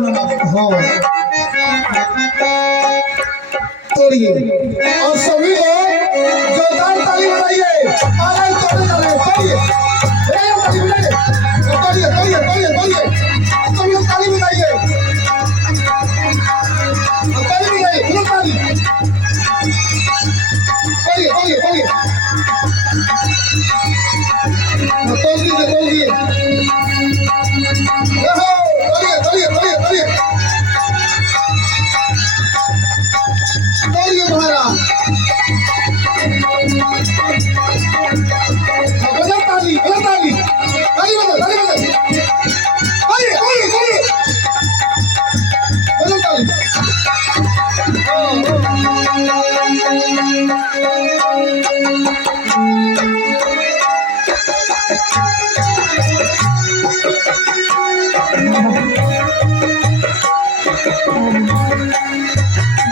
हाँ तोड़िए और सभी लोग जोरदार ताली बजाइए। आराम तोड़िए तोड़िए तोड़िए तोड़िए तोड़िए तोड़िए सभी लोग ताली बजाइए। ताली बजाइए फुल ताली तोड़िए तोड़िए तोड़िए तोड़िए तोड़िए तोड़िए तोड़िए महाराज ताली ताली ताली ताली बजाओ ताली बजाओ ताली ताली ताली बजाओ ताली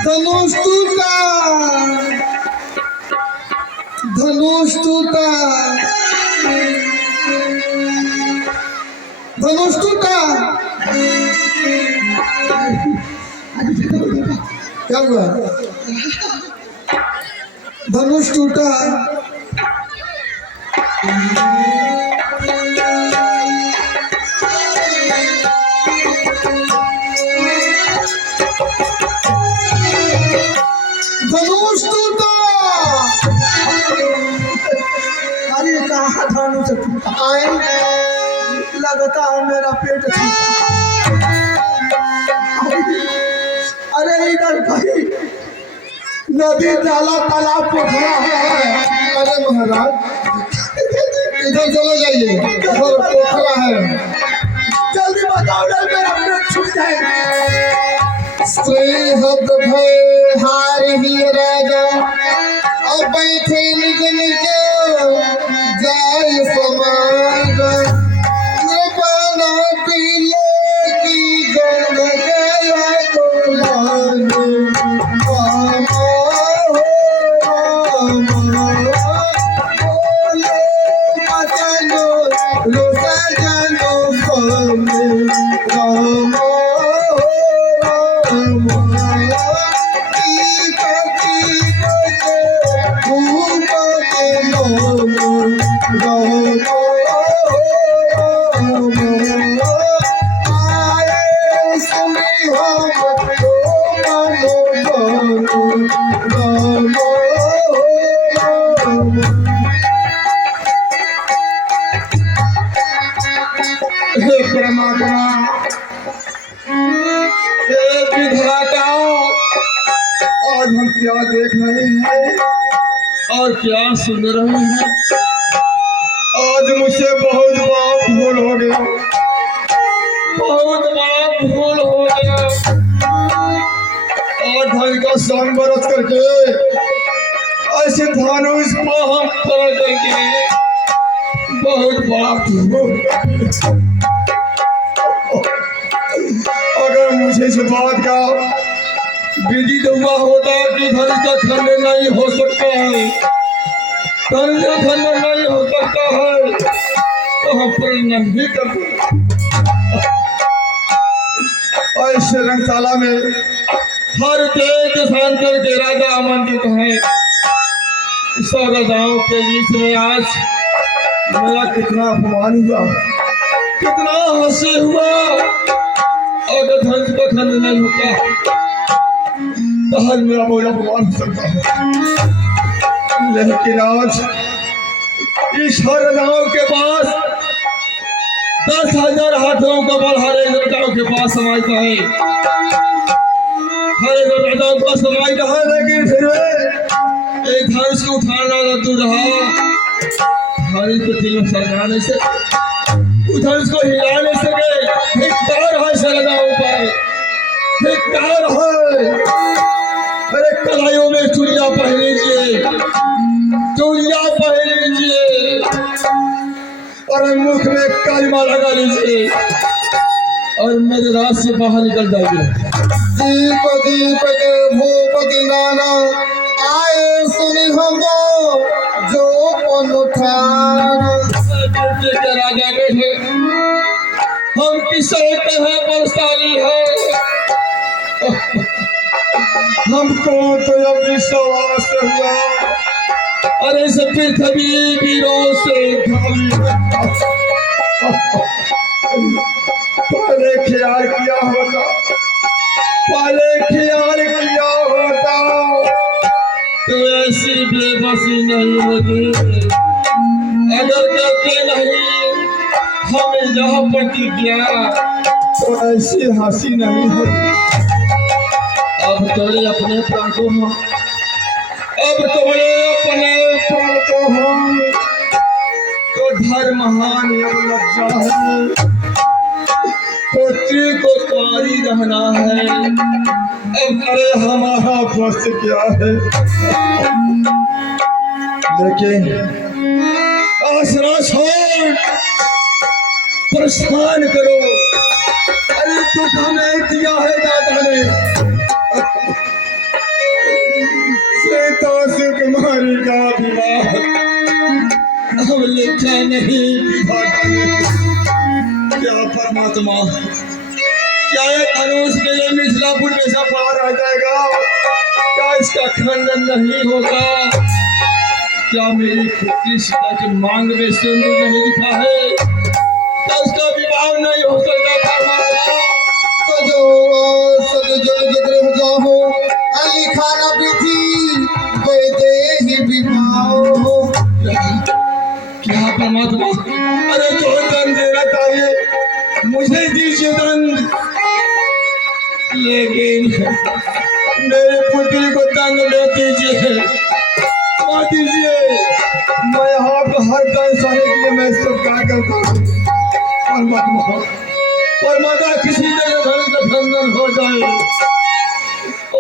धनुष टूटा धनुष टूटा धनुष टूटा क्या हुआ धनुष टूटा धनुष टूटा अरे कहाँ धनुष टूटा आए लगता है मेरा पेट अरे इधर कहीं नदी नाला तालाब पोखरा है। अरे महाराज इधर चले जाइए पोखरा है जल्दी बताओ ना मेरा पेट छूट जाएगा। स्त्री हद भय हार ही राजा अब बैठे निज निज जाय समाज बना पीले की जन गया बोले मचनो रोसा जानो परमात्मा आज हम क्या देख रहे हैं और क्या सुन रहे हैं। आज मुझसे बहुत बड़ा भूल हो गया बहुत बड़ा भूल हो गया और धन का संग बरत करके ऐसे धनुष को हम तोड़ देंगे बहुत बड़ा भूल। अगर मुझे इस बात का विदित हुआ होता कि धनुष का खंडन नहीं हो सकता है धनुष का खंडन नहीं हो सकता है तो हम प्रण नहीं करते। ऐसे रंगशाला में हर तेज देशांतर के राजा आमंत्रित हैं। सब राजाओं के बीच में आज मेरा कितना अपमान हुआ कितना हंसी हुआ। अगर धनुष का खंडन नहीं होता तो हर मेरा बोला अपमान हो सकता है। लेकिन आज इस हर राजाओं के पास 10,000 हाथों का बल हर एक राजाओं के पास समाता है हर एक राजाओं का समाता है। लेकिन फिर एक धनुष को उठाना तो रहा धनुष को तीनों सरकार नहीं सके धनुष को हिला नहीं सके। धिक्कार है राजाओं पर धिक्कार है। अरे कलाइयों में चूड़िया पहन लीजिए चूड़िया पहन लीजिए और मुख में कालिमा लगा लीजिए और मेरे राज से बाहर निकल जाइए। दीप दीप के भूपति नाना आए सुनी हम जो पन राजा बैठे हम किसे कहें बरसाली है हमको तो अब विश्वास हुआ, अरे इस पृथ्वी वीरों से खाली है। पहले ख्याल किया होता, पहले ख्याल किया होता तो ऐसी बेबसी नहीं होती। अगर कहते नहीं हमें यहाँ प्रतिज्ञा तो ऐसी हंसी नहीं होती। अब तोड़े अपने प्राण को हो, अब तोड़े अपने प्राण को हो तो धर्महान अब लज्जा है, पुत्री को कुंवारी रहना है। अब अरे हमारा बस क्या है, लेकिन आसरा छोड़ प्रस्थान करो। अरे दुख हमें दिया है दादा ने, सीता से तुम्हारी का विवाह अब लिखा नहीं। क्या परमात्मा, क्या ये धनुष मेरे मिथिलापुर में सब पार आ जाएगा? क्या इसका खंडन नहीं होगा? क्या मेरी पुत्री सीता की मांग में सिंदूर नहीं लिखा है? क्या उसका विवाह नहीं हो सकता? परमात्मा क्या परमात्मा, अरे जो दंड देना चाहिए मुझे दीजिए दंड, लेकिन मेरे पुत्री को दंड दे दीजिए, मत दीजिए। मैं आपको हर दंड सहने के लिए मैं सब क्या करता हूँ। परमात्मा, परमात्मा किसी तरह धन का खंडन हो जाए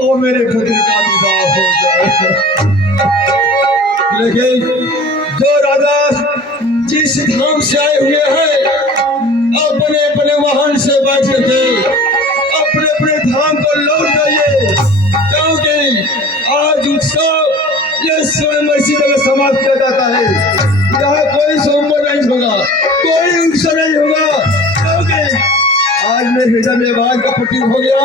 और मेरे पुत्र का विवाह हो जाए। लेकिन जो राजा जिस धाम से आए हुए हैं अपने अपने वाहन से बैठ के अपने अपने धाम को लौट जाइए, क्योंकि आज उत्सव ये स्वयं इसी जगह समाप्त किया जाता है। यहाँ कोई सोमवार नहीं होगा, कोई उत्सव नहीं होगा, क्योंकि आज मेरे हृदय में बात का प्रतीक हो गया।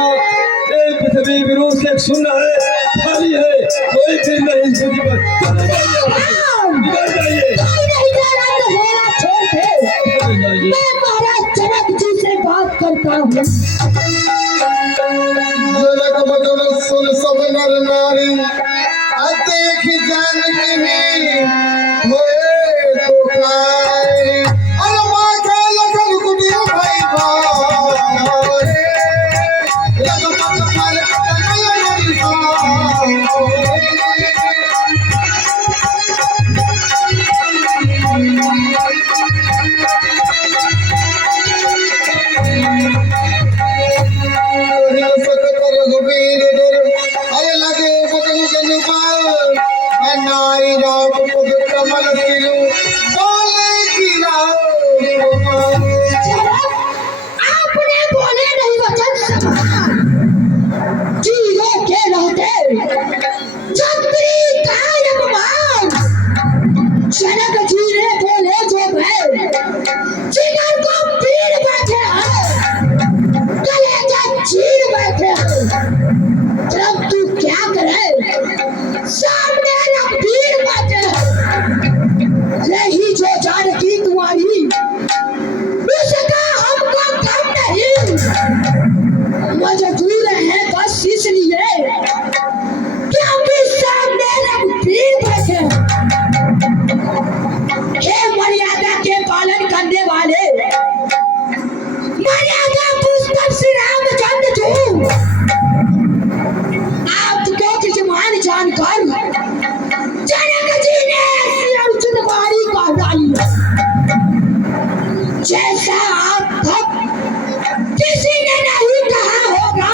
एक पृथ्वी विरोध से सुन है, खाली है, कोई फिर नहीं सुधी पर जाइए। मैं महाराज जनक जी से बात करता हूँ। जनक बचन सुन सब नर नारी, देख जानकी होए तो काय, अलमाखे लखन कुटिया भाई भाई, रघुपत फल कनैया रघुबीर डर, अरे लगे बदल जन पाल, नाई राम पद कमल सिरु, बोले की राम। आपने बोले नहीं वचन समान, जीरो के रहते छत्री काय अपमान। जनक जी ने बोले जो भय जिगर को पीड़ बैठे हैं, कलेजा चीर बैठे हैं। तब तू क्या करे, सामने रघुबीर बैठे हैं। रही जो जानकी तुम्हारी उसका हमको कम नहीं, मजबूर है बस इसलिए क्योंकि सामने रघुबीर बैठे हैं। हे मर्यादा के पालन करने वाले, मर्यादा पुस्तक श्री रामचंद्र जी, आपको किस मान जानकर जनक जी ने ऐसी अर्जुन वाणी का डाली, जैसा आप तक किसी ने नहीं कहा होगा।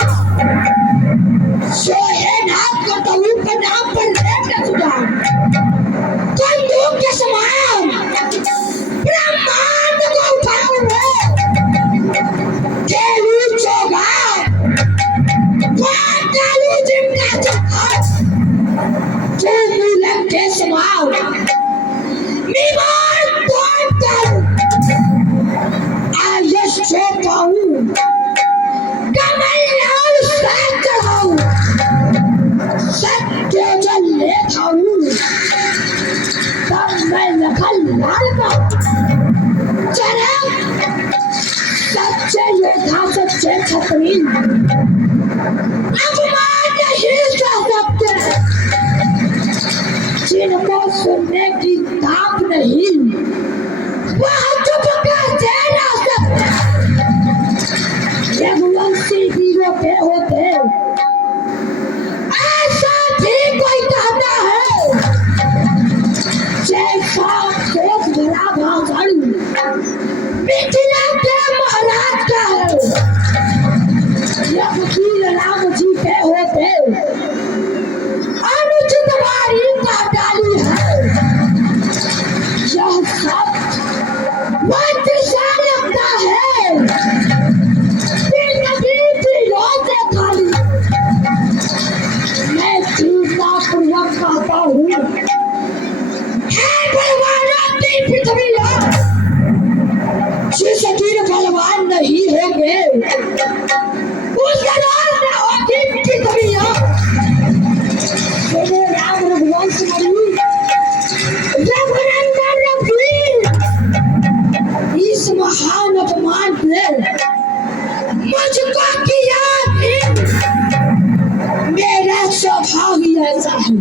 सोहे नाथ को तलू पर नाम पर लेकर सुधार, बंदूक के समान ब्रह्मांड को उठाओ, केलू चोगा, नहीं, अपमान नहीं सह सकते, जिनको सुनने की ताक नहीं वह चुप कैसे रह सकते। रघुवंशी वीरों के होते ऐसा भी कोई कहता है, जैसा सोच भरा भाषण मिथिला के महाराज का है। रघुवीर राम जी के होते अनुचित वारी का डाली है। यह सब मंत्र सा लगता है, दिल नदी दिलों से खाली। मैं चीज़ा पूर्वक कहता हूँ, है बलवानों की पृथ्वी जिस दिन बलवान नहीं होंगे उसका नाम न होगी पृथ्वी। मेरे राम रघुवंश मणि रघुनंदन रघुवीर, इस महान अपमान पे मुझको किया भी मेरा स्वभाव ही ऐसा है।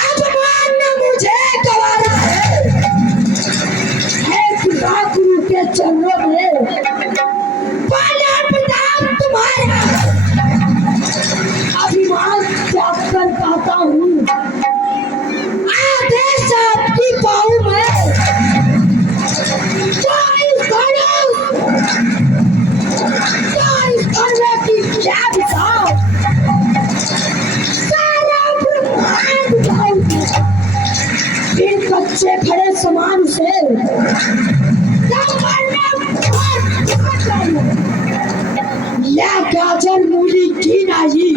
अपमान ने मुझे गवारा है पिता गुरु के चरणों में पहला प्रताप तुम्हारा। अभिमान त्याग कर कहता हूँ, आदेश आपकी पाऊँ मैं, इस घर की क्या बताओ, सारा ब्रह्मांड बताऊँ। फिर कच्चे खड़े समान से या गाजर मूली की नहीं